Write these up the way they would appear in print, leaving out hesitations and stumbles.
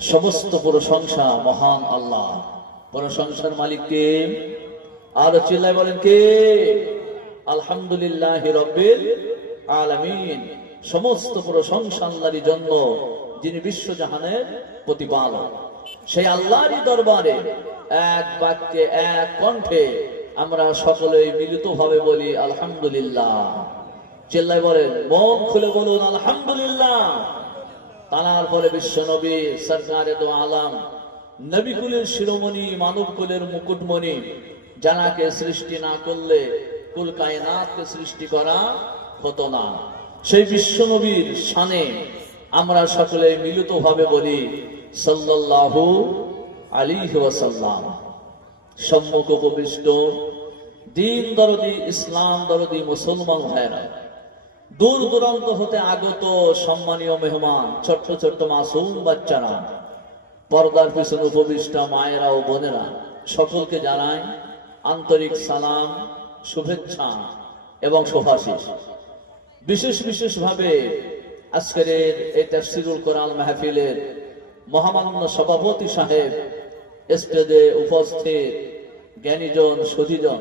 সমস্ত প্রশংসা মহান আল্লাহ। প্রশংসার মালিক কে? আর চিল্লায় বলেন কে? আলহামদুলিল্লাহি রাব্বিল আলামিন। সমস্ত প্রশংসা আল্লাহরই জন্য, যিনি বিশ্বজাহানের প্রতিপালক। সেই আল্লাহরই দরবারে এক বাক্যে এক কণ্ঠে আমরা সকলেই মিলিতভাবে বলি আলহামদুলিল্লাহ। চিল্লায় বলেন, মন খুলে বলুন আলহামদুলিল্লাহ। তার পরে বিশ্ব নবী সরকারে দো আলম, নবী কুলের শিরোমণি, মানব কুলের মুকুটমণি, জানাকে সৃষ্টি না করলে কুল কায়নাতকে সৃষ্টি করা হতো না। সেই বিশ্ব নবীর শানে আমরা সকলে মিলিতভাবে বলি সাল্লাল্লাহু আলাইহি ওয়াসাল্লাম। সম্মুখ উপবিষ্ট দিন দরদি, ইসলাম দরদি মুসলমান ভাইরা, দূর দূরান্ত হতে আগত সম্মানীয় মেহমান, ছোট্ট ছোট্ট মাসুম বাচ্চারা, পর্দার পিছনে উপবিষ্ট মায়েরা ও বোনেরা, সকলকে জানাই আন্তরিক সালাম, শুভেচ্ছা এবং শুভাশিস। বিশেষ ভাবে আজকের এই তাফসীরুল কোরআন মাহফিলের মহামান্য সভাপতি সাহেব, স্টেজে উপস্থিত জ্ঞানীজন, সুধীজন,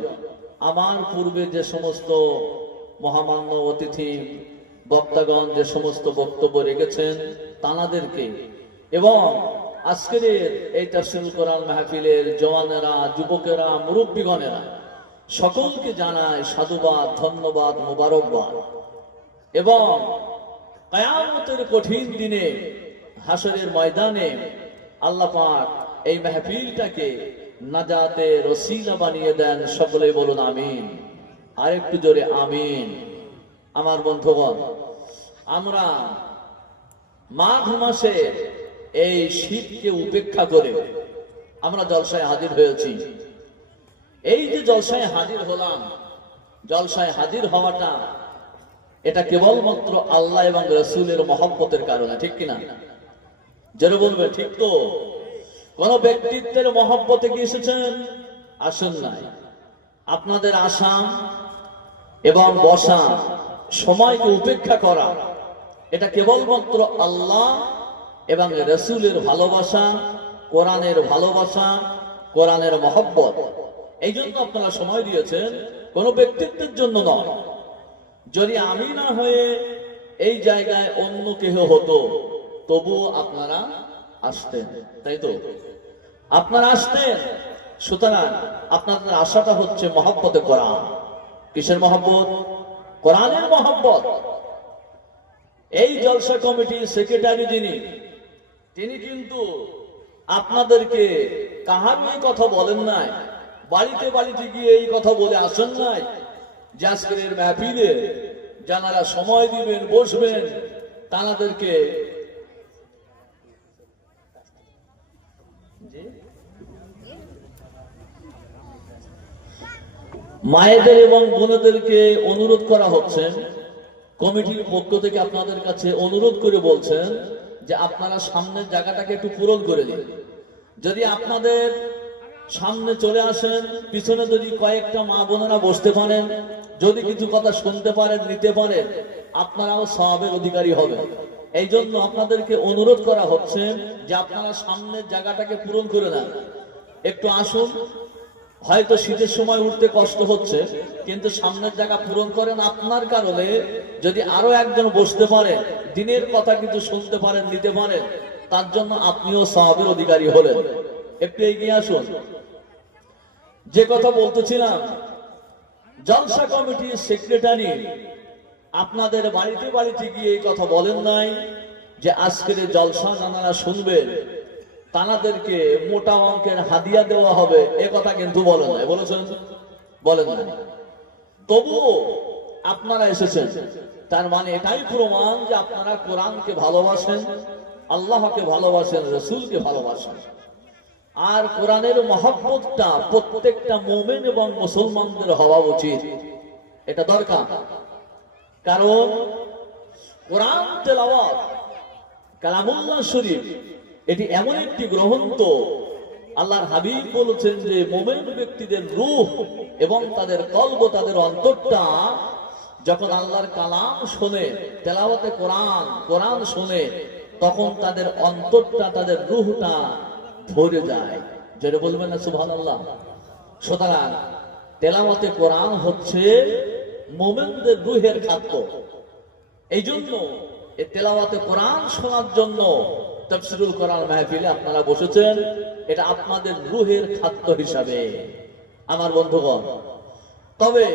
আমার পূর্বে যে সমস্ত মহামান্য অতিথি বক্তাগণ যে সমস্ত বক্তব্য রেখেছেন তানাদেরকে, এবং আজকের এই তাফসীরুল কোরআন মাহফিলের জওয়ানেরা, যুবকেরা, মুরব্বীগণেরা, সকলকে জানায় সাধুবাদ, ধন্যবাদ, মোবারকবাদ। এবং কিয়ামতের কঠিন দিনে, হাসরের ময়দানে আল্লাহ পাক এই মাহফিলটাকে নাজাতের ওসিলা বানিয়ে দেন। সকলে বলুন আমিন। আরেকটু জোরে আমিন। আমার বন্ধুগণ, আমরা মাঘ মাসে এই শীতকে উপেক্ষা করে আমরা জলসায় হাজির হয়েছি। এই যে জলসায় হাজির হলাম, জলসায় হাজির হওয়াটা এটা কেবলমাত্র আল্লাহ এবং রাসূলের মহব্বতের কারণে, ঠিক কিনা? যারা বলবে ঠিক তো, কোন ব্যক্তিত্বের মহব্বতে কি এসেছেন? আসেন নাই। আপনাদের আশা এবং বসা, সময়কে উপেক্ষা করা, এটা কেবলমাত্র আল্লাহ এবং রাসূলের ভালোবাসা, কোরআনের ভালোবাসা, কোরআনের মহব্বত। এই জন্য আপনারা সময় দিয়েছেন, কোন ব্যক্তিত্বের জন্য নয়। যদি আমি না হয়ে এই জায়গায় অন্য কেহ হতো, তবুও আপনারা আসতেন, তাই তো? আপনারা আসতেন। সুতরাং আপনাদের আশাটা হচ্ছে মহব্বতে কোরআন। কিসের মহব্বত? কোরআনের মহব্বত। এই জলসা কমিটির সেক্রেটারি তিনি কিন্তু আপনাদেরকে কাহার এই কথা বলেন নাই, বাড়িতে বাড়িতে গিয়ে এই কথা বলে আসেন নাই যে আজকের মাহফিলে যারা সময় দিবেন, বসবেন, তাদেরকে মায়েদের এবং বোনেদেরকে অনুরোধ করা হচ্ছে, কমিটির পক্ষ থেকে আপনাদের কাছে অনুরোধ করে বলছেন যে আপনারা সামনের জায়গাটাকে একটু পূরণ করে দিন। যদি আপনাদের সামনে চলে আসেন, পিছনে যদি কয়েকটা মা বোনেরা বসতে পারেন, যদি কিছু কথা শুনতে পারেন, নিতে পারেন, আপনারাও সওয়াবের অধিকারী হবেন। এই জন্য আপনাদেরকে অনুরোধ করা হচ্ছে যে আপনারা সামনের জায়গাটাকে পূরণ করে নেন। একটু আসুন। হয়তো শীতের সময় উঠতে কষ্ট হচ্ছে, কিন্তু সামনের জায়গা পূরণ করেন। আপনার কারণে যদি আরো একজন বসতে পারেন, দিনের কথা কিছু শুনতে পারেন, নিতে পারেন, তার জন্য আপনিও সওয়াবের অধিকারী হলেন। একটু এগিয়ে আসুন। যে কথা বলতেছিলাম, জলসা কমিটির সেক্রেটারি আপনাদের বাড়িতে বাড়িতে গিয়ে এই কথা বলেন নাই যে আজকের জলসা যারা শুনবেন তাদেরকে মোটা অঙ্কের হাদিয়া দেওয়া হবে, এ কথা কিন্তু বলেন নাই। বলেছেন? বলেন নাই। তবুও আপনারা এসেছেন, তার মানে এটাই প্রমাণ যে আপনারা কোরআনকে ভালোবাসেন, আল্লাহকে ভালোবাসেন, রাসূলকে ভালোবাসেন। আর কোরআনের মহব্বতটা প্রত্যেকটা মুমিন এবং মুসলমানদের হওয়া উচিত, এটা দরকার। কারণ কোরআন তেলাওয়াত, কালামুল্লাহ শরীফ, এটি এমন একটি গ্রন্থ, আল্লাহর হাবিব বলেছেন যে মুমিন ব্যক্তিদের রূহ এবং তাদের কলব, তাদের অন্তরটা যখন আল্লাহর কালাম শুনে, তেলাওয়াতে কোরআন শুনে, তখন তাদের অন্তরটা, তাদের রূহটা ভরে যায়। যেটা বলবেন না সুবহানাল্লাহ। সুতরাং তেলাওয়াতে কোরআন হচ্ছে মুমিনদের রূহের খাদ্য। এই জন্য এই তেলাওয়াতে কোরআন শোনার জন্য তাফসীরুল কোরআন মাহফিলে আপনারা বসেছেন, এটা আপনাদের রূহের খাদ্য হিসাবে আমার বন্ধুগণ। তবে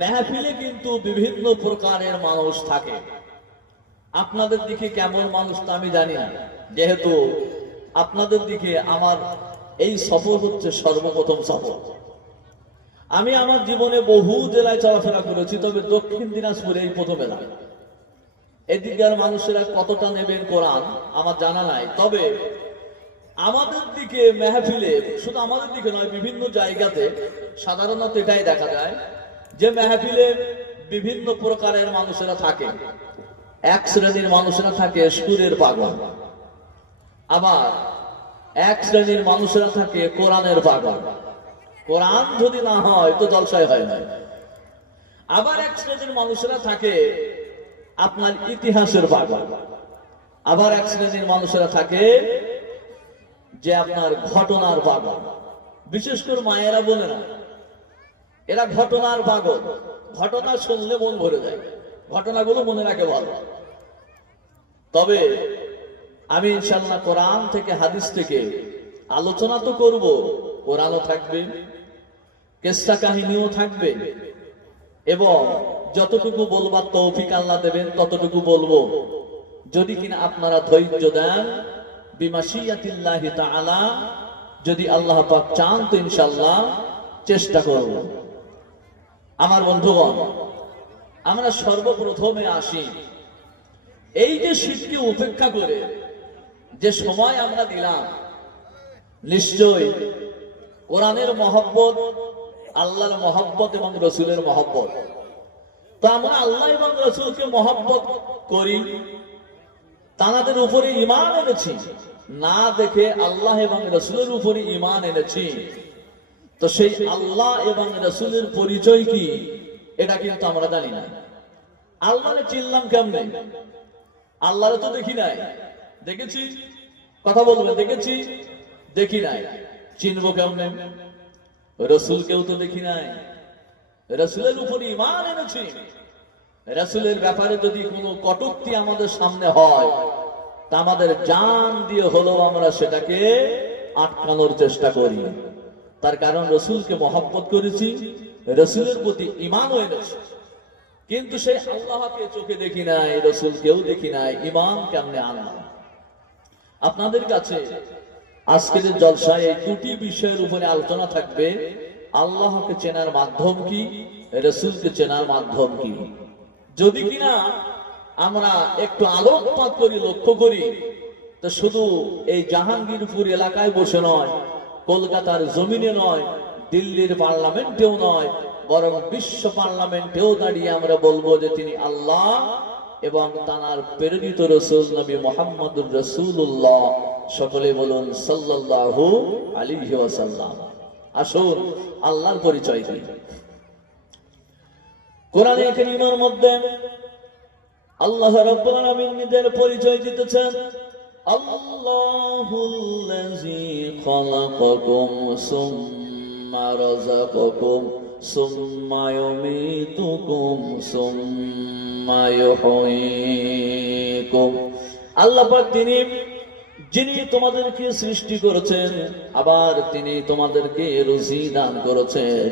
মাহফিলে কিন্তু বিভিন্ন প্রকারের মানুষ থাকে। আপনাদের দিকে কেমন মানুষ তা আমি জানি না, যেহেতু আপনাদের দিকে আমার এই সফর হচ্ছে সর্বপ্রথম সফর। আমি আমার জীবনে বহু জেলায় চলাফেরা করেছি, তবে দক্ষিণ দিনাজপুরে এই প্রথম এলাম। এদিককার মানুষেরা কতটা নেবেন কোরআন আমার জানা নাই। তবে আমাদের দিকে মেহফিলে, শুধু আমাদের দিকে নয়, বিভিন্ন জায়গাতে সাধারণত এটাই দেখা যায় যে মেহফিলে বিভিন্ন প্রকারের মানুষেরা থাকে। এক শ্রেণীর মানুষেরা থাকে সুরের পাগল, আবার এক শ্রেণীর মানুষেরা থাকে কোরআনের পাগল। কোরআন যদি না হয় তো জলসায় হয় না। আবার এক শ্রেণীর মানুষেরা থাকে আপনার ইতিহাসের পাগল। আবার এক শ্রেণীর মানুষেরা থাকে যে আপনার ঘটনার পাগল। বিশেষ করে মায়েরা বোনেরা, এরা ঘটনার পাগল। ঘটনা শুনলে মন ভরে যায়, ঘটনাগুলো মনে রাখে ভালো। তবে আমি ইনশাআল্লাহ কোরআন থেকে হাদিস থেকে আলোচনা তো করব, কোরআনও থাকবে, কিসসা কাহিনীও থাকবে, এবং যতটুকু বলবার তৌফিক আল্লাহ দেবেন ততটুকু বলবো, যদি কিনা আপনারা ধৈর্য দেন বিমাশিয়াতিল্লাহি তাআলা। যদি আল্লাহ পাক চান তো ইনশাআল্লাহ চেষ্টা করব। আমার বন্ধুগণ, আমরা সর্বপ্রথমে আসি এই যে শীতকে উপেক্ষা করে যে সময় আমরা দিলাম, নিশ্চয় কোরআনের মহব্বত, আল্লাহর মহব্বত এবং রসুলের মহব্বত। তো আমরা আল্লাহ এবং রসুলকে মহব্বত করি, তাদের উপরে ঈমান এনেছি, না দেখে আল্লাহ এবং রসুলের উপরে ঈমান এনেছি। তো সেই আল্লাহ এবং রসুলের পরিচয় কি এটা কিন্তু আমরা জানি না। আল্লাহরে চিনলাম কেমনে? আল্লাহরে তো দেখি নাই, দেখেছি? কথা বলবে, দেখেছি দেখি নাই, চিনবো কেমনে? রসুলকেও তো দেখি নাই, রসুলের উপরে ঈমান এনেছি। রসুলের ব্যাপারে যদি কোনো কটূক্তি আমাদের সামনে হয়, তা আমাদের জান দিয়ে হলেও আমরা সেটাকে আটকানোর চেষ্টা করি। তার কারণ রসুলকে মহব্বত করেছি, রসুলের প্রতি ঈমানও এনেছি। কিন্তু সেই আল্লাহকে চোখে দেখি নাই, রসুলকেও দেখি নাই, ঈমান কেমনে আনলাম? আপনাদের কাছে আজকের জলসায় এই দুটি বিষয়ের উপরে আলোচনা থাকবে। আল্লাহকে চেনার মাধ্যম কি, রসুলকে চেনার মাধ্যম কি। যদি কিনা আমরা একটু আলোকপাত করি, লক্ষ্য করি, তো শুধু এই জাহাঙ্গীরপুর এলাকায় বসে নয়, কলকাতার জমিনে নয়, দিল্লির পার্লামেন্টেও নয়, বরং বিশ্ব পার্লামেন্টেও দাঁড়িয়ে আমরা বলবো যে তিনি আল্লাহ এবং তার প্রেরিত রসুল নবী মুহাম্মদুর রাসূলুল্লাহ। সকলে বলুন সাল্লাল্লাহু আলাইহি ওয়াসাল্লাম। আসুন আল্লাহর পরিচয় দিই। কোরআনে কারীমের মধ্যে আল্লাহ রাব্বুল আলামিন নিজের পরিচয় দিতেছেন। আল্লাহুল্লাযী খালাকাকুম সুম্মা রাযাকাকুম সুম্মা ইউমীতুকুম সুম্মা ইউহয়ীকুম। আল্লাহ পাক তিনি যিনি তোমাদেরকে সৃষ্টি করেছেন, আবার তিনি তোমাদেরকে রুজি দান করেছেন,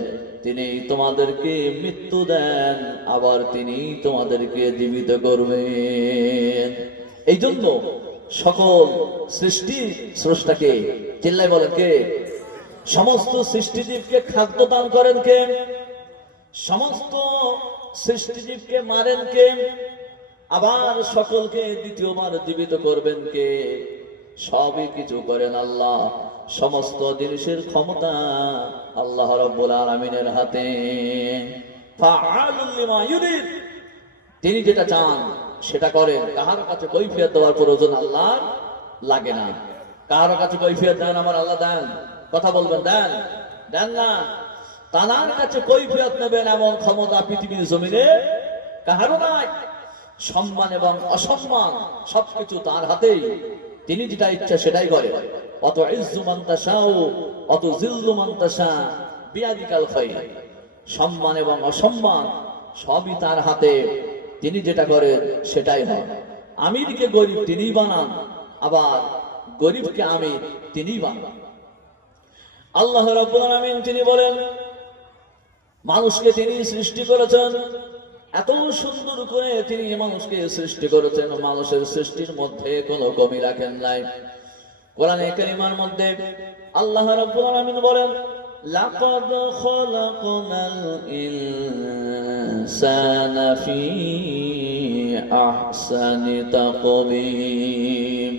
তিনি তোমাদেরকে মৃত্যু দেন, আবার তিনি তোমাদেরকে জীবিত করবেন। এই জন্য সকল সৃষ্টি স্রষ্টাকে, চিল্লায় বলেন কে? সমস্ত সৃষ্টিজীবকে খাদ্য দান করেন কে? সমস্ত সৃষ্টিজীবকে মারেন কে? আবার সকলকে দ্বিতীয়বার জীবিত করবেন কে? সবই কিছু করেন আল্লাহ। সমস্ত জিনিসের ক্ষমতা আল্লাহ রাব্বুল আলামিনের হাতে। ফাআলুল লিমা ইউরিদ, তিনি যেটা চান সেটা করেন। কাহার কাছে কৈফিয়ত দেওয়ার প্রয়োজন আল্লাহর লাগে না। কাহার কাছে কৈফিয়ত দেন আমার আল্লাহ দেন? কথা বলবেন, দেন? দেন না। তার কাছে কৈফিয়ত নেবেন এমন ক্ষমতা পৃথিবীর জমিনে কাহারও নাই। সম্মান এবং অসম্মান সবকিছু তার হাতেই, তিনি যেটা ইচ্ছা সেটাই করে। অত ইজ্জু মান তাশাউ অত জিল্লু মান তাশা বিয়াদিকাল খায়র, সম্মান এবং অসম্মান সবই তার হাতে, তিনি যেটা করেন সেটাই হয়। আমিরকে গরিব তিনিই বানান, আবার গরিবকে আমির তিনিই বানান। আল্লাহ রাব্বুল আলামিন তিনি বলেন, মানুষকে তিনি সৃষ্টি করেছেন, এত সুন্দর করে তিনি মানুষকে সৃষ্টি করেছেন, মানুষের সৃষ্টির মধ্যে কোনো কমি রাখেন নাই। কোরআনে কারিমার মধ্যে আল্লাহ রাব্বুল আলামিন বলেন, লাকাদ খালাকনাল ইনসানা ফি আহসানি তাকওয়িম।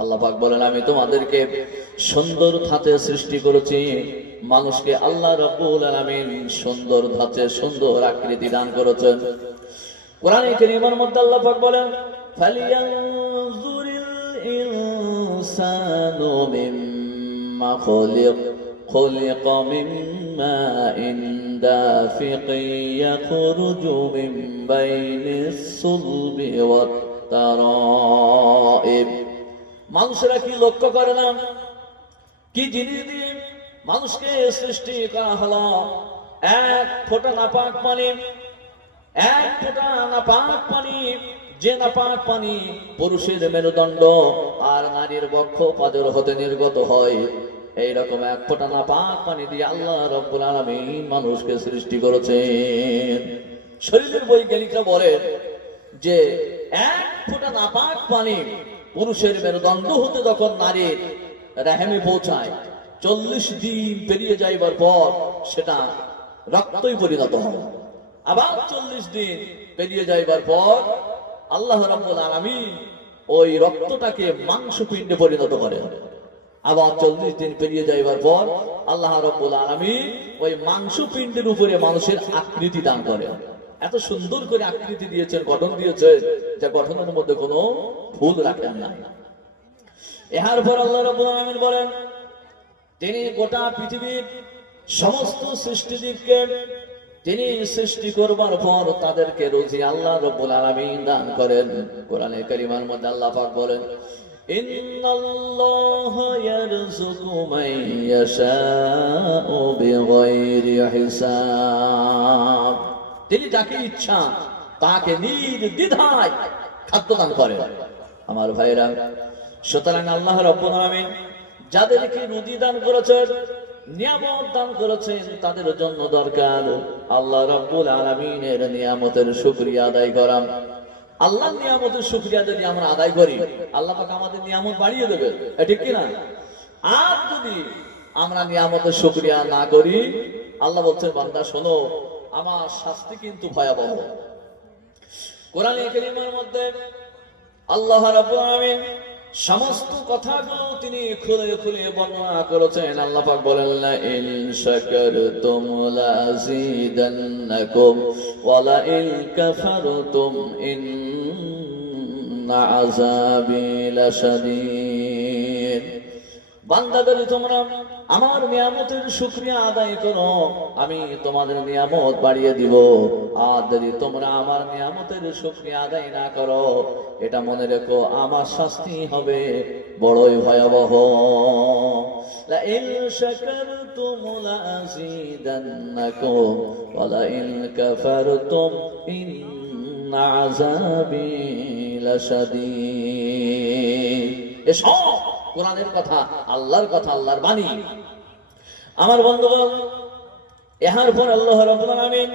আল্লাহ পাক বলেন, আমি তোমাদেরকে সুন্দর ধাঁচে সৃষ্টি করেছি। মানুষকে আল্লাহ রাব্বুল আলামিন সুন্দর ধাঁচে সুন্দর আকৃতি দান করেছেন। কোরআনে কারীমের মধ্যে আল্লাহ পাক বলেন, ফালিয়ানজুরিল ইনসানু মিম্মা খুলিকা মিম্মা দাফিকিন ইয়াখরুজু মিন বাইনিস সুলবি ওয়াত তারাইব। মানুষেরা কি লক্ষ্য করে না, কি জিনিস দিয়ে মানুষকে সৃষ্টি করা হলো? এক ফোঁটা নাপাক পানি, এক ফোঁটা নাপাক পানি, যে নাপাক পানি পুরুষের মেরুদণ্ড আর নারীর বক্ষ পাজর হতে নির্গত হয়, এইরকম এক ফোঁটা নাপাক পানি দিয়ে আল্লাহ রাব্বুল আলামিন মানুষকে সৃষ্টি করেছেন। শরীরের বৈজ্ঞানিকরা বলেন যে এক ফোঁটা নাপাক পানি পুরুষের মেরুদণ্ড হতে যখন নারীর রেহেমে পৌঁছায়, 40 দিন পেরিয়ে যাইবার পর সেটা রক্তই পরিণত হয়। আবার 40 দিন পেরিয়ে যাইবার পর আল্লাহ রাব্বুল আলামিন ওই রক্তটাকে মাংসপিণ্ডে পরিণত করে। আবার 40 দিন পেরিয়ে যাইবার পর আল্লাহ রাব্বুল আলামিন ওই মাংসপিণ্ডের উপরে মানুষের আকৃতি দান করে। এত সুন্দর করে আকৃতি দিয়েছেন, গঠন দিয়েছেন, যা গঠনের মধ্যে কোনো ভুল রাখেন না। এর পর আল্লাহ রাব্বুল আলামিন বলেন, তিনি গোটা পৃথিবীর সমস্ত সৃষ্টিজীবকে তিনি সৃষ্টি করবার পর তাদেরকে রুজি আল্লাহ রাব্বুল আলামিন দান করেন। কোরআনে কারীমের মধ্যে আল্লাহ পাক বলেন, ইন্নাল্লাহা ইয়ারযুকু মান ইয়াশাউ বিগাইরি হিসাব। তিনি যাকে ইচ্ছা তাকে নির্দ্বিধায় খাদ্য দান করেন। আমার ভাইরা, সুতরাং আল্লাহ রাব্বুল আলামিন যাদেরকে রুজি দান করেছেন, নিয়ামত দান করেছেন, তাদের জন্য দরকার আল্লাহ রাব্বুল আলামিনের নিয়ামতের শুকরিয়া আদায় করা। আল্লাহর নিয়ামতের শুকরিয়া যদি আমরা আদায় করি, আল্লাহ পাক আমাদের নিয়ামত বাড়িয়ে দেবে, ঠিক কি না? আর যদি আমরা নিয়ামতের শুকরিয়া না করি, আল্লাহ বলছেন, বান্দা শোনো, আমার শাস্তি কিন্তু ভয়াবহ। কোরআনে কারীমের মধ্যে আল্লাহ রাব্বুল আলামিন সমস্ত কথাগুলো তিনি খুলে খুলে বর্ণনা করেছেন। আল্লাহ পাক বলেন, লা ইন শাকারতুম লাযিদান্নাকুম ওয়া লা ইন কাফারতুম ইন্না আযাবি লাশাদীদ। বান্দা, যদি তোমরা আমার নিয়ামতের শুকরিয়া আদায় করো, আমি তোমাদের নিয়ামত বাড়িয়ে দিব। আর যদি তোমরা আমার নিয়ামতের শুকরিয়া আদায় না করো, এটা মনে রেখো, আমার শাস্তি হবে বড়ই ভয়াবহ। লা ইন শাকারতুম লাযিদান্নাকুম ওয়া লা ইন কাফারতুম ইন্না আযাবি লাশাদীদ। এসব কোরআনের কথা, আল্লাহর কথা, আল্লাহর বাণী। আমার বন্ধুগণ, এর পর আল্লাহ রাব্বুল আলামিন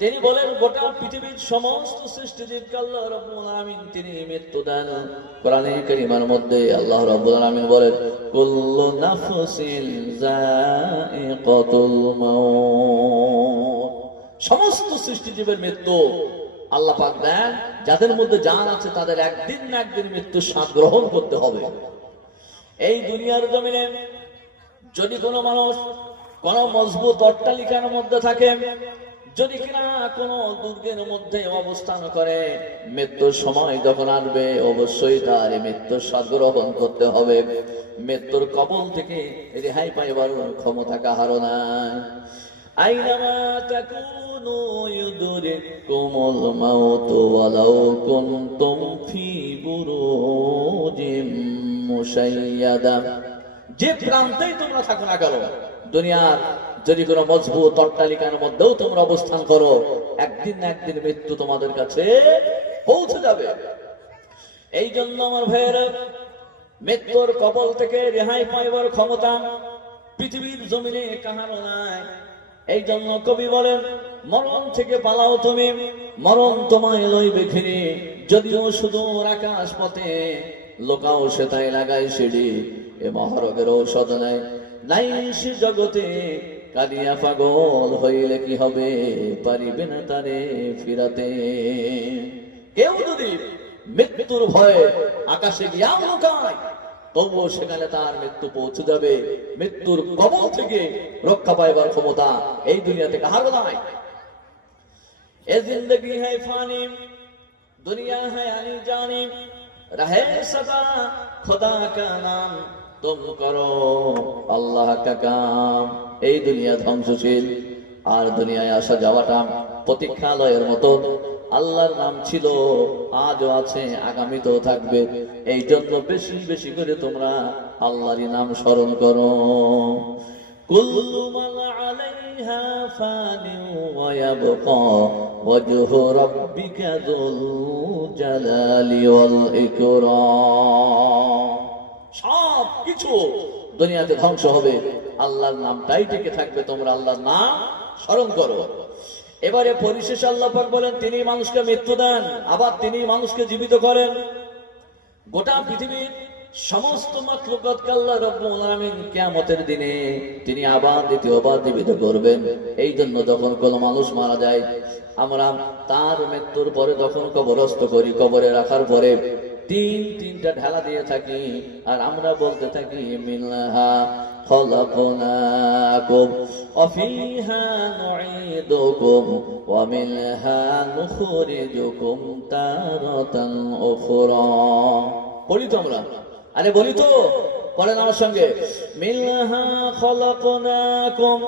তিনি বলেন, গোটা পৃথিবীর সমস্ত সৃষ্টিজীবকে আল্লাহ রাব্বুল আলামিন তিনি মৃত্যু দেন। কোরআনে কারীমের মধ্যে আল্লাহ রাব্বুল আলামিন বলেন, কুল্লু নাফসিন যায়িকাতুল মাউত। সমস্ত সৃষ্টিজীবের মৃত্যু আল্লাহ পাক দেন। যাদের মধ্যে জান আছে তাদের একদিন না একদিন মৃত্যুর স্বাদ গ্রহণ করতে হবে। এই দুনিয়ার জমিনে যদি কোনো মানুষ কোন মজবুত অট্টালিকার মধ্যে থাকে, যদি কিনা কোনো দুর্গের মধ্যে অবস্থান করে, মৃত্যুর সময় যখন আসবে অবশ্যই তার মৃত্যুর স্বাদ গ্রহণ করতে হবে। মৃত্যুর কবল থেকে রেহাই পাইবার ক্ষমতা কাহারও নাই। আইনামা তাকুনু ইউদরিকুমুল মাউত ওয়ালাউ কুনতুম ফি বুরুজিম মুশাইয়াদা। যে প্রান্তেই তোমরা থাকো না কেন, দুনিয়ার যদি কোনো মজবুত অট্টালিকার মধ্যেও তোমরা অবস্থান করো, একদিন না একদিন মৃত্যু তোমাদের কাছে পৌঁছে যাবে। এই জন্য আমার ভাইয়েরা, মৃত্যুর কবল থেকে রেহাই পাইবার ক্ষমতা পৃথিবীর জমিনে কাহারও নাই। এই জন্য কবি বলেন, মরণ থেকে পালাও তুমি, মরণ তোমায় লইবে ঘিরে। যদিও সুদূর আকাশ পথে লোকাও সে তাই লাগাই সিঁড়ি। এ মহারোগের ঔষধ নাই, নাই সে জগতে। কাঁদিয়া পাগল হইলে কি হবে, পারিবে না তারে ফিরাতে। কেউ যদি মৃত্যুর ভয়ে আকাশে গিয়াও লুকায়, তবুও সেখানে তার মৃত্যু পৌঁছে যাবে। মৃত্যুর কবল থেকে রক্ষা পাইবার ক্ষমতা এই দুনিয়াতে কাহারও নাই। এ জিন্দগি है ফানি, दुनिया है आनी जानी, रहे सदा खुदा का नाम, तुम करो আল্লাহ का काम। এই দুনিয়া ধ্বংসশীল, আর দুনিয়ায় আসা যাওয়াটা প্রতীক্ষালয়ের মতো। আল্লাহর নাম ছিল, আজও আছে, আগামীতেও থাকবে। এই জন্য বেশি বেশি করে তোমরা আল্লাহরই নাম স্মরণ করো। কুল্লু মান আলাইহা ফানি ওয়া ইয়াবকা ওয়াজহু রাব্বিকা যুল জালালি ওয়াল ইকরাম। সব কিছু দুনিয়াতে ধ্বংস হবে, আল্লাহর নামটাই টিকে থাকবে। তোমরা আল্লাহর নাম স্মরণ করো। এবারে পরিশেষে আল্লাহ পাক বলেন, তিনি মানুষকে মৃত্যু দেন, আবার তিনি মানুষকে জীবিত করেন। গোটা পৃথিবীর সমস্ত মাখলুকাতকে আল্লাহ রাব্বুল আলামিন কিয়ামতের দিনে তিনি আবার দ্বিতীয়বার জীবিত করবেন। এই জন্য যখন কোনো মানুষ মারা যায়, আমরা তার মৃত্যুর পরে যখন কবরস্থ করি, কবরে রাখার পরে তিনটা ঢালা দিয়ে থাকি, আর আমরা বলতে থাকি, মিনহা খলাকনাকুম ওয়া ফিহা নুঈদুকুম ওয়া মিনহা নুখরিজুকুম তারাতান উখরা। বলি তো আমরা, আরে বলি তো, পড়েন আমার সঙ্গে, মিনহা খলাকনাকুম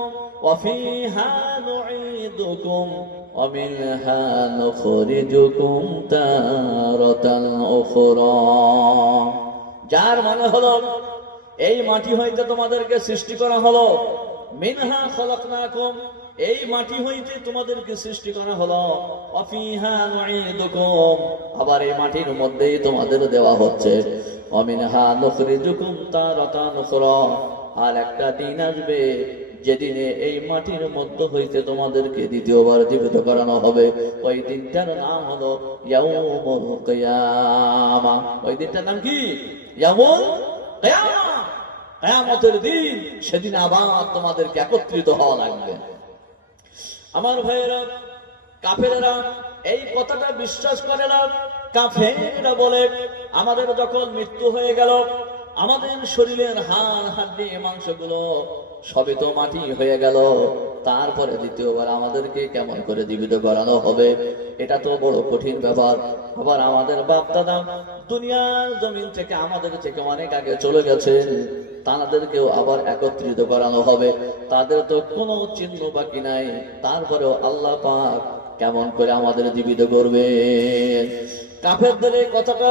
ওয়া ফিহা নুঈদুকুম ওয়া মিনহা নুখরিজুকুম তারাতান উখরা। যার মানে হলো, এই মাটি হইতে তোমাদেরকে সৃষ্টি করা হলো। মিনহা খলাকনাকুম, এই মাটি হইতে তোমাদেরকে সৃষ্টি করা হলো। ওয়া ফিহা নুঈদুকুম, আবার এই মাটির মধ্যেই তোমাদের দেওয়া হচ্ছে। ওয়া মিনহা নুখরিজুকুম তারাতান উখরা, আর একটা দিন আসবে যেদিনে এই মাটির মধ্য হইতে তোমাদেরকে দ্বিতীয়বার জীবিত করানো হবে। ওই দিনটার নাম হলো ইয়াউমুল কিয়ামা। ওই দিনটার নাম কি? ইয়াউমুল কিয়ামা, কিয়ামতের দিন। সেদিন আবার তোমাদেরকে একত্রিত হওয়া লাগবে। আমার ভাইয়েরা, কাফেরেরা এই কথাটা বিশ্বাস করে না। কাফেররা বলে, আমাদের যখন মৃত্যু হয়ে গেল, আমাদের শরীরের হাড় হাড্ডি মাংসগুলো সবই তো মাটি হয়ে গেল, তারপরে দ্বিতীয়বার আমাদেরকে কেমন করে জীবিত করানো হবে? এটা তো বড় কঠিন ব্যাপার। আবার আমাদের বাপ দাদা দুনিয়ার জমিন থেকে আমাদের থেকে অনেক আগে চলে গেছে, তাদেরকেও আবার একত্রিত করানো হবে। তাদের তো কোনো চিহ্ন বাকি নাই, তারপরেও আল্লাহ পাক কেমন করে আমাদের জীবিত করবে? কাফেরদের এই কথাটা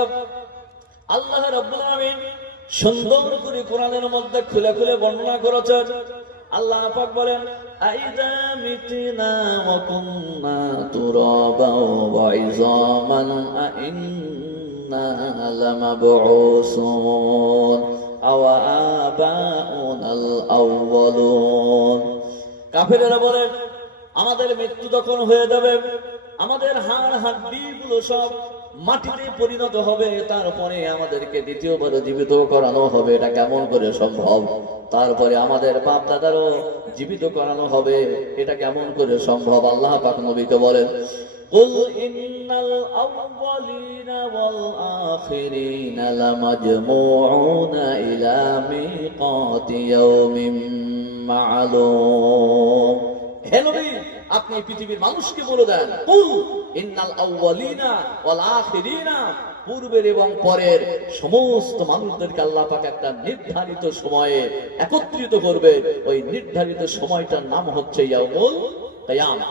আল্লাহ রাব্বুল আলামিন সুন্দর করে কোরআনের মধ্যে খুলে খুলে বর্ণনা করেছেন। আল্লাহ পাক বলেন, আইযা মিতনা ওয়া কুননা তুরাবান ওয়া ইযামান আইন্না লামাবউসুন আও আবাউনাল আউয়ালুন। কাফেররা বলে, আমাদের মৃত্যু যখন হয়ে যাবে, আমাদের হাড় হাড্ডি গুলো সব মাটিতে পরিণত হবে, তারপরে আমাদেরকে দ্বিতীয়বার জীবিত করানো হবে। এটা কেমন করে সম্ভব? তারপরে আমাদের বাপ দাদারও জীবিত করানো হবে, এটা কেমন করে সম্ভব? আল্লাহ পাক নবীকে বলেন, কুল ইন্নাল আউয়ালিনা ওয়াল আখিরিনা লামাজমুউনা ইলা মিকাতি ইয়াউমিন মা'লুম। হে নবী, আপনি পৃথিবীর মানুষকে বলে দেন, কুল, ইন্নাল আউয়ালিনা ওয়াল আখিরিনা, পূর্বের এবং পরের সমস্ত মানুষদেরকে আল্লাহ পাক একটা নির্ধারিত সময়ে একত্রিত করবে। ওই নির্ধারিত সময়টার নাম হচ্ছে ইয়াউমুল কিয়ামা।